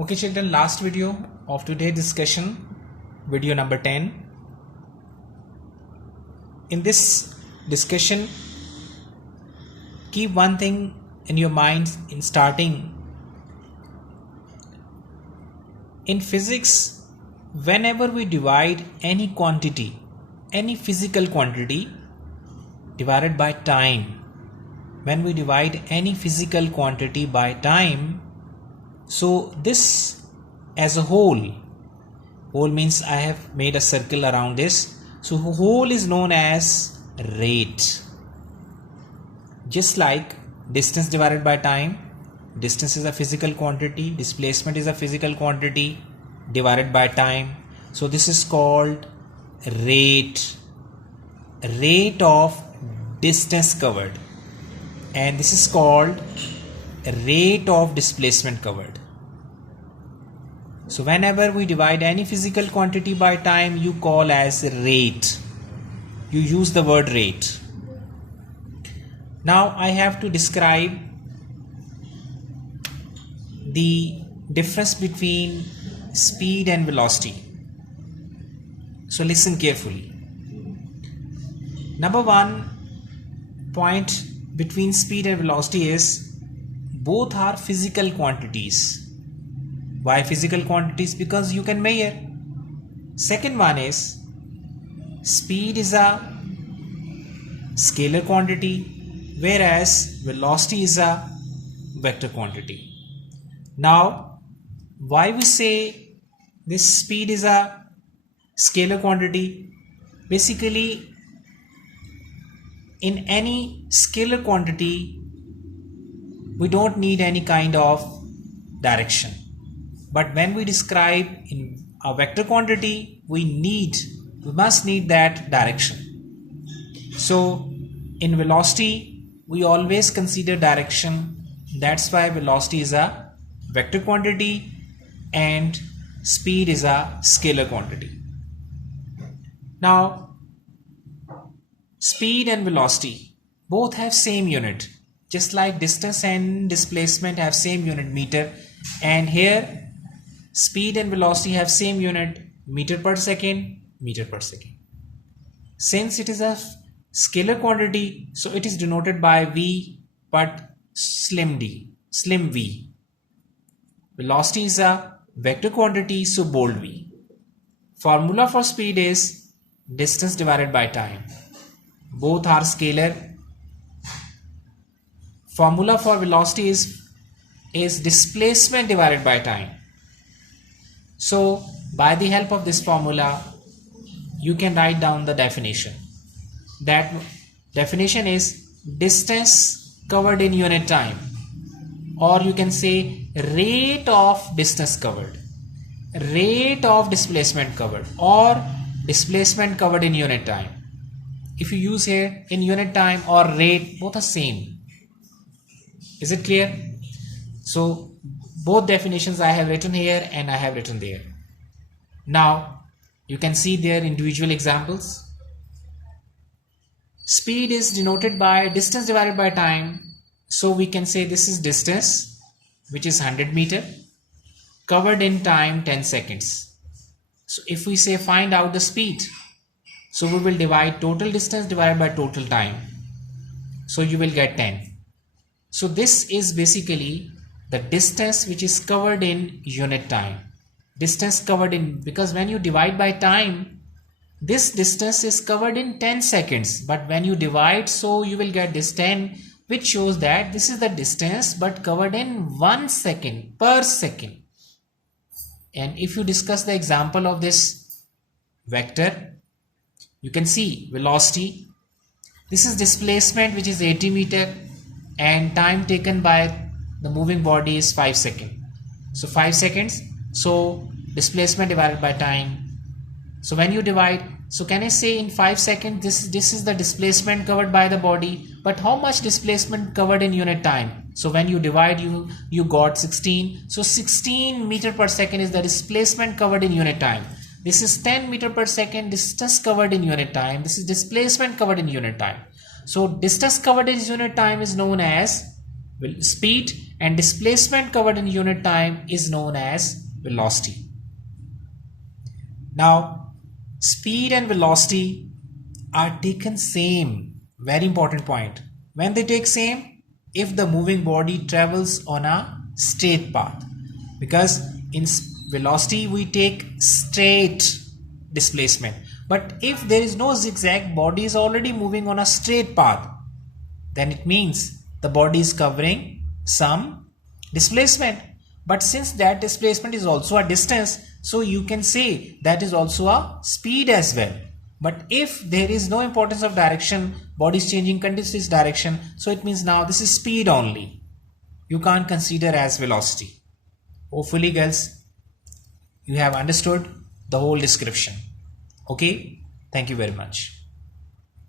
Okay children, last video of today's discussion, video number 10. In this discussion, keep one thing in your mind in starting. In physics, whenever we divide any quantity, any physical quantity divided by time, when we divide any physical quantity by time, so this as a whole means I have made a circle around this. So whole is known as rate. Just like distance divided by time, distance is a physical quantity, displacement is a physical quantity divided by time. So this is called rate of distance covered, and this is called rate of displacement covered. So whenever we divide any physical quantity by time, you call as rate. You use the word rate. Now I have to describe the difference between speed and velocity. So listen carefully. Number one point between speed and velocity is both are physical quantities. Why physical quantities? Because you can measure. Second one is speed is a scalar quantity, whereas velocity is a vector quantity. Now, why we say this speed is a scalar quantity? Basically, in any scalar quantity, we don't need any kind of direction. But when we describe in a vector quantity, we must need that direction. So in velocity, we always consider direction. That's why velocity is a vector quantity and speed is a scalar quantity. Now, speed and velocity both have same unit, just like distance and displacement have same unit, meter, and here speed and velocity have same unit, meter per second. Since it is a scalar quantity, so it is denoted by v, but slim v. Velocity is a vector quantity, so bold v. Formula for speed is distance divided by time. Both are scalar. Formula for velocity is displacement divided by time. So by the help of this formula, you can write down the definition. That definition is distance covered in unit time, or you can say rate of distance covered, rate of displacement covered, or displacement covered in unit time. If you use here in unit time or rate, both are same. Is it clear? So both definitions I have written here and I have written there. Now you can see their individual examples. Speed is denoted by distance divided by time. So we can say this is distance, which is 100 meter, covered in time 10 seconds. So if we say find out the speed, so we will divide total distance divided by total time. So you will get 10. So this is basically the distance which is covered in unit time. Distance covered in, because when you divide by time, this distance is covered in 10 seconds. But when you divide, so you will get this 10, which shows that this is the distance but covered in 1 second per second. And if you discuss the example of this vector, you can see velocity. This is displacement, which is 80 meter, and time taken by the moving body is 5 seconds. So 5 seconds. So displacement divided by time. So when you divide, so can I say in 5 seconds this is the displacement covered by the body, but how much displacement covered in unit time? So when you divide, you got 16. So 16 meter per second is the displacement covered in unit time. This is 10 meter per second distance covered in unit time. This is displacement covered in unit time. So distance covered in unit time is known as speed, and displacement covered in unit time is known as velocity. Now, speed and velocity are taken same. Very important point. When they take same, if the moving body travels on a straight path, because in velocity we take straight displacement, but if there is no zigzag, body is already moving on a straight path, then it means the body is covering some displacement. But since that displacement is also a distance, so you can say that is also a speed as well. But if there is no importance of direction, body is changing continuous direction, so it means now this is speed only. You can't consider as velocity. Hopefully girls, you have understood the whole description. Okay, thank you very much.